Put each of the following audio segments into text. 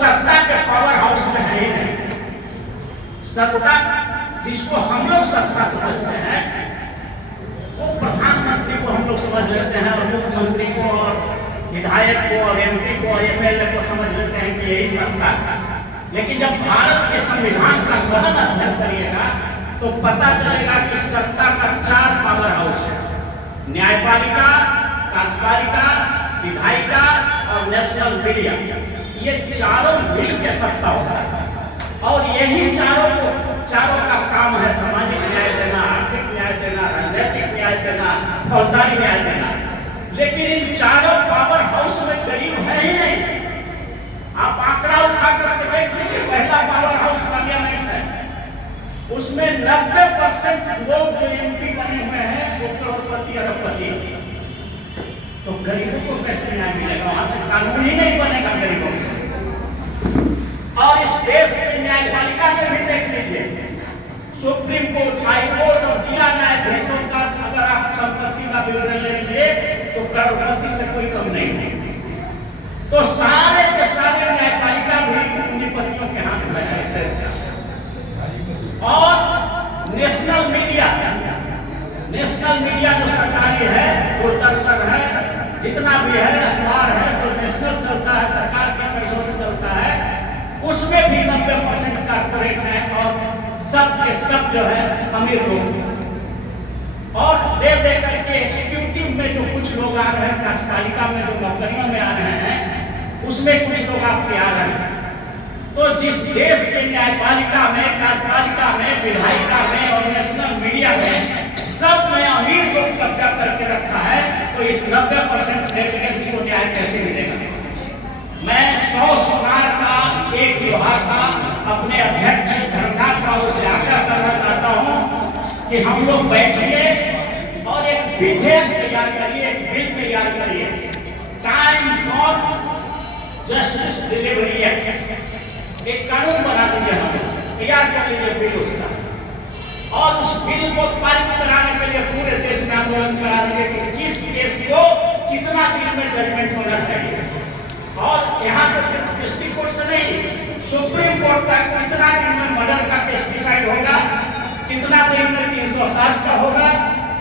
सत्ता के power house में है ही नहीं। सत्ता जिसको हम लोग सत्ता समझते हैं वो प्रधानमंत्री को हम लोग समझ लेते हैं, और मुख्यमंत्री को और विधायक को और एमपी को और एमएलए को समझ लेते हैं कि यही सत्ता है। लेकिन जब भारत के संविधान का गहन अध्ययन करिएगा तो पता चलेगा कि सत्ता का 4 पावर हाउस है: न्यायपालिका, कार्यपालिका, विधायिका और नेशनल मीडिया। ये चारों मिल के सत्ता होता है, और यही चारों का काम है सामाजिक न्याय देना, आर्थिक न्याय देना, राजनीतिक न्याय देना, फौजदारी न्याय देना। लेकिन इन चारों पावर हाउस में गरीब है ही नहीं। आप आंकड़ा उठा करके देख लीजिए, पहला पावर हाउस पार्लियामेंट है, उसमें 90% लोग जो एमपी बने हुए हैं वो करोड़पति अरबपति। तो गरीबों को कैसे न्याय मिलेगा? वहां से कानून ही नहीं बनेगा गरीबों को। और इस देश के न्यायपालिका में भी देख लीजिए, सुप्रीम कोर्ट, हाई कोर्ट और जिला न्यायाधीशों का अगर आप संपत्ति का विवरण ले लीजिए तो करोड़पति से कोई कम नहीं है। तो सारे के सारे न्यायपालिका भी पूंजीपतियों के हाथ में है इस देश का। और नेशनल मीडिया जो सरकारी है, दूरदर्शन है, जितना भी है, अखबार है, जो नेशनल चलता है, सरकार के पैसों से चलता है, उसमें भी 90% कारपोरेट है, और सब के सब जो है अमीर लोग। और दे करके एग्जीक्यूटिव में जो कुछ लोग आ रहे हैं, कार्यपालिका में जो नौकरियों में आ रहे हैं, उसमें कुछ लोग आपके आ रहे हैं। तो जिस देश के न्यायपालिका में, कार्यपालिका में, विधायिका में और नेशनल मीडिया में सब में अमीर लोग कब्जा करके रखा है, तो इस 90% नेटिगेंस को न्याय कैसे मिलेगा? मैं 100 सोनार का एक विभाग का अपने अध्यक्ष धर्मनाथ बाबू से आग्रह करना चाहता हूं कि हम लोग बैठिए और एक विधेयक तैयार करिए, एक बिल तैयार करिए, time of justice delivery act. एक कानून बना दीजिए, हम तैयार कर लीजिए बिल उसका, और उस बिल को पारित कराने के लिए पूरे देश में आंदोलन करा दीजिए कि किस केस को कितना दिन में जजमेंट होना चाहिए। और यहाँ से सिर्फ डिस्ट्रिक्ट कोर्ट से नहीं, सुप्रीम कोर्ट तक कितना दिन में मर्डर का केस डिसाइड होगा, कितना दिन में 307 का होगा,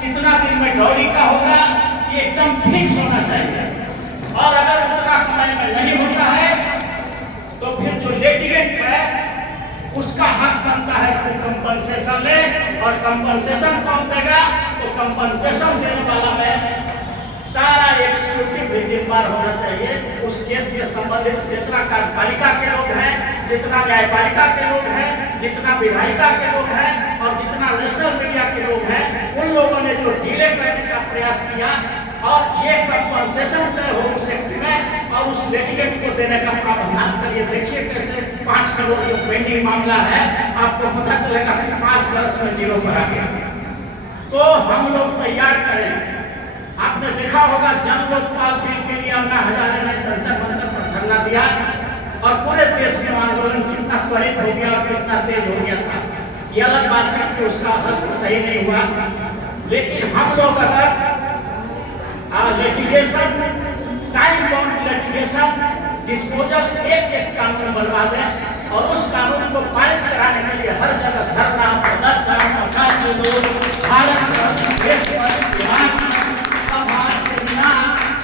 कितना दिन में डॉरी का होगा, ये एकदम फिक्स होना चाहिए। और अगर उतना समय में नहीं होता है तो फिर जो लिटिगेंट है उसका हक बनता है कि कंपनसेशन ले, और कंपनसेशन कौन देगा? तो कंपनसेशन देने वाला में सारा एग्जीक्यूटिव भी जिम्मेदार होना चाहिए। उस केस से संबंधित जितना कार्यपालिका के लोग हैं, जितना न्यायपालिका के लोग हैं, जितना विधायिका के लोग हैं और जितना नेशनल मीडिया के लोग हैं, उन लोगों ने जो डिले करने का प्रयास किया, और ये कंपनसेशन तय हो उस एक्ट में, और उस लिटिगेंट को देने का प्रावधान करिए। देखिए कैसे 5 करोड़ जो पेंडिंग मामला है, आपको पता चलेगा कि 5 वर्ष में 0 पर आ गया। तो हम लोग तैयार करें। आपने देखा होगा जन लोकपाल बिल के लिए अन्ना हजारे ने जंतर मंतर पर धरना दिया, और पूरे देश में आंदोलन कितना त्वरित हो गया और कितना तेज हो गया था। ये अलग बात है कि उसका हस्त सही नहीं हुआ, लेकिन हम लोग अगर litigation, time bound litigation disposal एक कानून बनवा दें, और उस कानून को पारित कराने के लिए हर जगह धरना, प्रदर्शन, भारत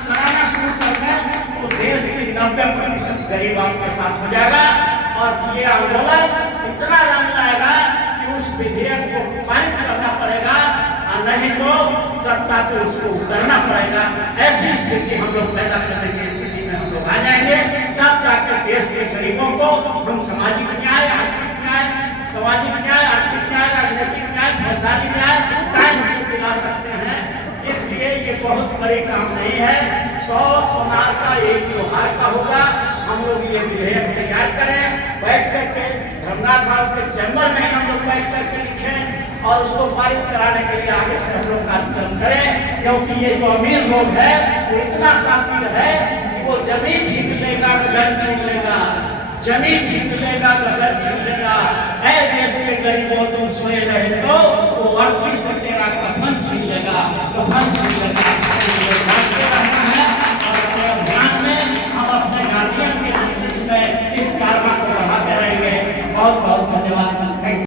कराना शुरू कर दें, तो देश के 90% गरीब आपके साथ हो जाएगा। और ये आंदोलन इतना रंग लाएगा कि उस विधेयक को पारित करना पड़ेगा, और नहीं तो सत्ता से उसको उतरना पड़ेगा। ऐसी स्थिति हम लोग पैदा करने की स्थिति में हम लोग आ जाएंगे, तब जाकर देश के गरीबों को हम सामाजिक न्याय, आर्थिक न्याय, सामाजिक न्याय, आर्थिक न्याय, राजनीतिक न्याय, फौजदारी न्याय टाइम से दिला सकते हैं। इसलिए ये बहुत बड़ी काम नहीं है। 100 सोनार का एक त्योहार का होगा। हम लोग ये विधेयक तैयार करें, बैठ करके धर्मनाथ बाबू के चैम्बर में हम लोग बैठ करके लिखें, और उसको पारित कराने के लिए आगे से हम लोग कार्यक्रम करें। क्योंकि ये जो अमीर लोग है वो इतना शातिर है कि वो जमीन छीन लेगा, गगन छीन लेगा, जमीन छीन लेगा, गगन छीन लेगा। ऐ देश के गरीबों तुम सोए रहे तो वो अर्थी से तेरा कफन छीन लेगा, कफन छीन लेगा। ध्यान में हम अपने गार्जियन के इस बहुत बहुत धन्यवाद। Thank you.